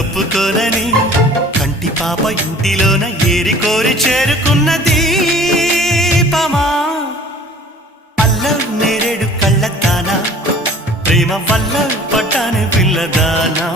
తప్పుకోనని కంటి పాప ఇంటిలోన ఏరి కోరి చేరుకున్న దీపమా అల్లం నేరేడు కళ్ళతానా ప్రేమ వల్ల పట్టాను పిల్లదానా